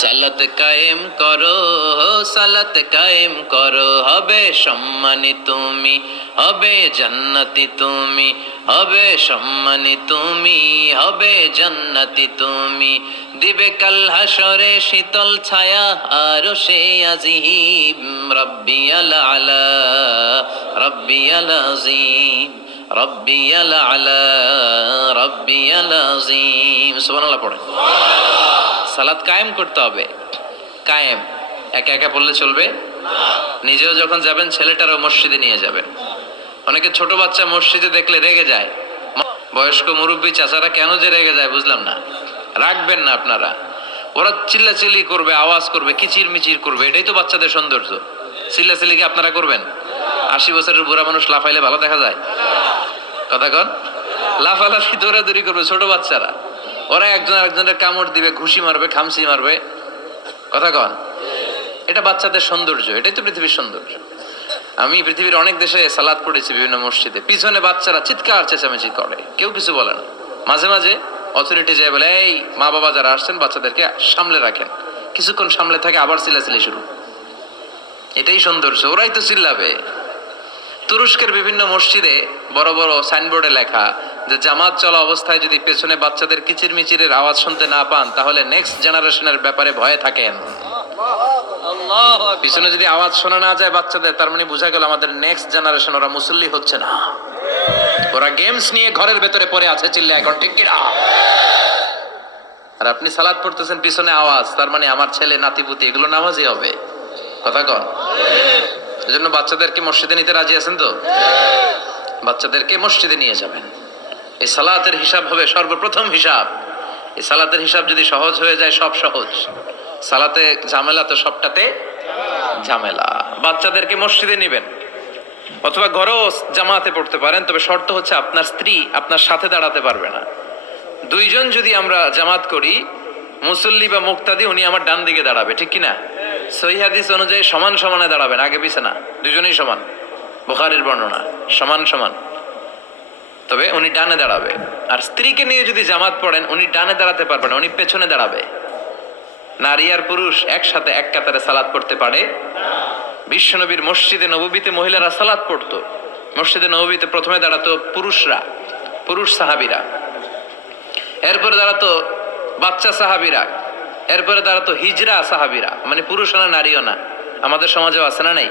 সালাত কায়েম করো, সালাত কায়েম করো, হবে সম্মানী তুমি, হবে জান্নাতি তুমি, হবে সম্মানী তুমি, হবে জান্নাতি তুমি। দিবে কাল হাসরে শীতল ছায়া আরশে আজিম, রব্বিয়াল আলা, রব্বিয়াল আযীম, রব্বিয়াল আলা, রব্বিয়াল আযীম। সুবহানাল্লাহ পড়ে। সালাত কায়েম করতে হবে। কায়েম একা একা পড়লে চলবে না। নিজেও যখন যাবেন ছেলেটারও মসজিদে নিয়ে যাবেন। অনেকে ছোট বাচ্চা মসজিদে দেখলে রেগে যায়। বয়স্ক মুরব্বী চাচারা কেন যে রেগে যায় বুঝলাম না। রাখবেন না আপনারা। ওরা চিল্লাচিল্লি করবে, আওয়াজ করবে, কিচির মিচির করবে, এটাই তো বাচ্চাদের সৌন্দর্য। চিল্লাচিল্লি কি আপনারা করবেন? 80 বছরের বুড়া মানুষ লাফাইলে ভালো দেখা যায়? কথা কন। লাফালাফি দৌড়াদৌড়ি করবে ছোট বাচ্চারা। ওরা একজন আরেকজনের কামড় দিবে, ঘুষি মারবে, খামসি মারবে। কথা কন। এটা বাচ্চাদের সৌন্দর্য, এটাই তো পৃথিবীর সৌন্দর্য। আমি পৃথিবীর অনেক দেশে সালাত পড়েছি বিভিন্ন মসজিদে, পিছনে বাচ্চারা চিৎকার চেঁচামেচি করে, কেউ কিছু বলে না। মাঝে মাঝে অথরিটি যায় বলে, এই মা বাবা যারা আসছেন বাচ্চাদেরকে সামলে রাখেন। কিছুক্ষণ সামলে থাকে, আবার চিল্লাচিল্লি শুরু। এটাই সৌন্দর্য, ওরাই তো চিল্লাবে। তুরস্কের বিভিন্ন মসজিদে বড় বড় সাইনবোর্ডে লেখা যে জামাত চলা অবস্থায় যদি পেছনে বাচ্চাদের কিচির মিচিরের আওয়াজ শুনতে না পান তাহলে নেক্সট জেনারেশনের ব্যাপারে ভয়ে থাকেন। পিছনে যদি আওয়াজ শোনা না যায় বাচ্চাদের, তার মানে বোঝা গেল আমাদের নেক্সট জেনারেশন ওরা মুসল্লি হচ্ছে না, ওরা গেমস নিয়ে ঘরের ভেতরে পড়ে আছে। চিল্লা এখন ঠিক কিনা? আর আপনি সালাত পড়তেছেন, পিছনে আওয়াজ, তার মানে আমার ছেলে নাতিপুতি এগুলো নামাজই হবে। কথা কন। এজন্য বাচ্চাদেরকে মসজিদে নিতে রাজি আছেন তো? বাচ্চাদেরকে মসজিদে নিয়ে যাবেন। এই সালাতের হিসাব হবে সর্বপ্রথম হিসাব। এই সালাতের হিসাব যদি সহজ হয়ে যায়, সব সহজ। সালাতে ঝামেলা তো সবটাতে ঝামেলা। বাচ্চাদেরকে মসজিদে নিবেন, অথবা ঘরেও জামাতে পড়তে পারেন, তবে শর্ত হচ্ছে আপনার স্ত্রী আপনার সাথে দাঁড়াতে পারবে না। দুইজন যদি আমরা জামাত করি, মুসল্লি বা মুক্তাদি, উনি আমার ডান দিকে দাঁড়াবে, ঠিক কিনা? সহিহ হাদিস অনুযায়ী সমান সমানে দাঁড়াবেন, আগে পিছে না, দুজনেই সমান। বুখারীর বর্ণনা, সমান সমান। তবে উনি ডানে দাঁড়াবে। আর স্ত্রীকে নিয়ে যদি জামাত পড়েন, উনি ডানে দাঁড়াতে পারবেন, উনি পেছনে দাঁড়াবে। নারী আর পুরুষ একসাথে এক কাতারে সালাত পড়তে পারে। বিশ্বনবীর মসজিদে নববীতে মহিলারা সালাত পড়তো। মসজিদে নববীতে প্রথমে দাঁড়াতো পুরুষরা, পুরুষ সাহাবীরা, এরপরে দাঁড়াতো বাচ্চা সাহাবীরা, এরপরে দাঁড়াতো হিজরা সাহাবীরা, মানে পুরুষ না নারীও না। আমাদের সমাজেও আছে না নাই?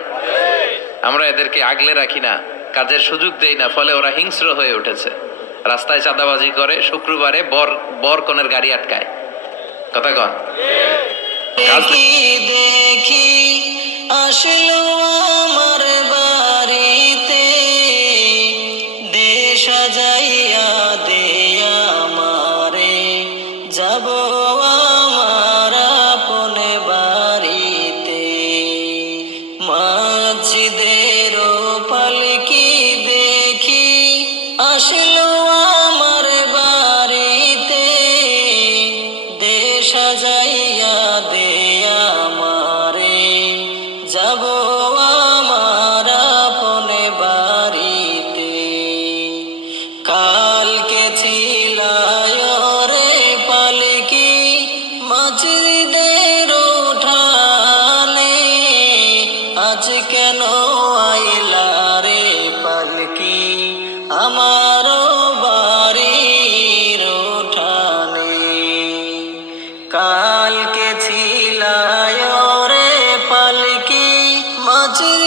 আমরা এদেরকে আগলে রাখি না, কাজের সুযোগ দেই না, ফলে ওরা হিংস্র হয়ে উঠেছে। রাস্তায় চাঁদাবাজি করে, শুক্রবারে বর কনের গাড়ি আটকায়। কথা কন। দেখি আসলো আমার বাড়িতে, দেশ সাজাইয়া দে আমারে, যাব আমার আপন বাড়িতে। মসজিদের পালকি দেখি আসলো আমার বাড়িতে, দেশ সাজাইয়া দে আমারে, যাব আমার আপন বাড়িতে। কালকে ছিলায় রে পালকি মসজিদের উঠানে, আজ কেন আইলা রে পালকি আমার বাড়ির উঠানে। কালকে ছিলায় রে পালকি মসজিদ